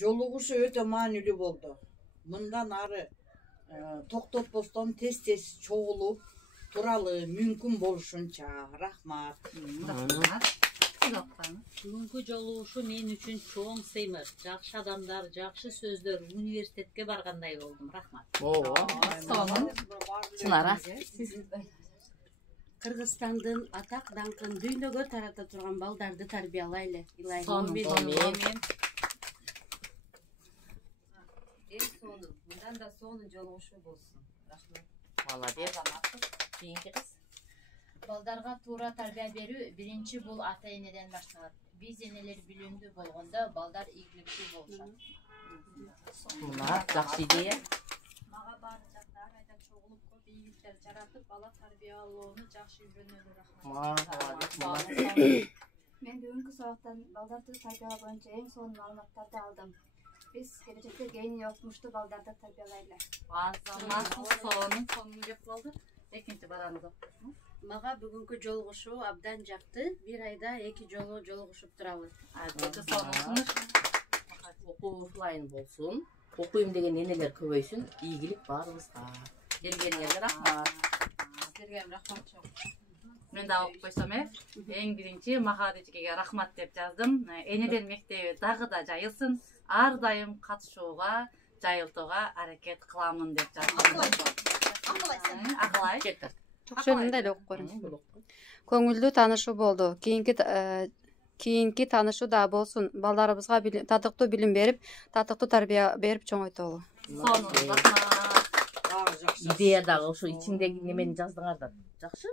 Жолугушуу өтө маанилүү болду. Мындан ары токтотпостон тез чогулуп туралы мүмкүн болушунча. Рахмат. Бүгүнкү жолугушуу мен үчүн чоң сыймык. Жакшы адамдар, жакшы сөздөр, университетке баргандай болдум. Рахмат. Чынара. Кыргызстандын атак даңкын дүйнөгө тарата турган балдарды тарбиялайлы. Сонун. Мындан да сонун жолугушуу болсун. Рахмат. Молодец. Кийинки кыз. Балдарга туура тарбия берүү биринчи бул ата энеден башталат. Биз энелер билимдүү болгондо балдар ийгиликтүү болушат. Мына жакшы идея. Мага баары жактар айда чогулуп көп ийгиликтер жаратып, бала тарбиялоону жакшы үйрөнөлү. Молодец. Мен бүгүнкү сабактан балдарды тарбиялоо боюнча эң сонун маалыматтарды алдым. Биз келечекте гений окумуштуу балдарды тарбиялайлы. Сонун деп болду. Экинчи бараңыз. Мага бүгүнкү жолугушуу абдан жакты. Бир айда 2 жолу жолугушуп турабыз. Окуу офлайн болсун. Окуйм деген энелер көбөйсүн. Ийгилик баарыбызга. Келгениңерге рахмат. Силерге рахмат чоң. Мен да окуп койсом, эң биринчи Махадичкеге рахмат деп жаздым. Энелер мектеби дагы да жайылсын. Ар дайым катышууга, жайылтууга аракет кыламын деп жаздым. Акылай. Жөнүндө эле окуп көрүң. Көңүлдүү таанышуу болду. Кийинки таанышуу да болсун. Балдарыбызга татыктуу билим берип, татыктуу тарбия берип чоңойтолу. Идея дагы ошо ичиңдеги немени жаздыңар да. Жакшы?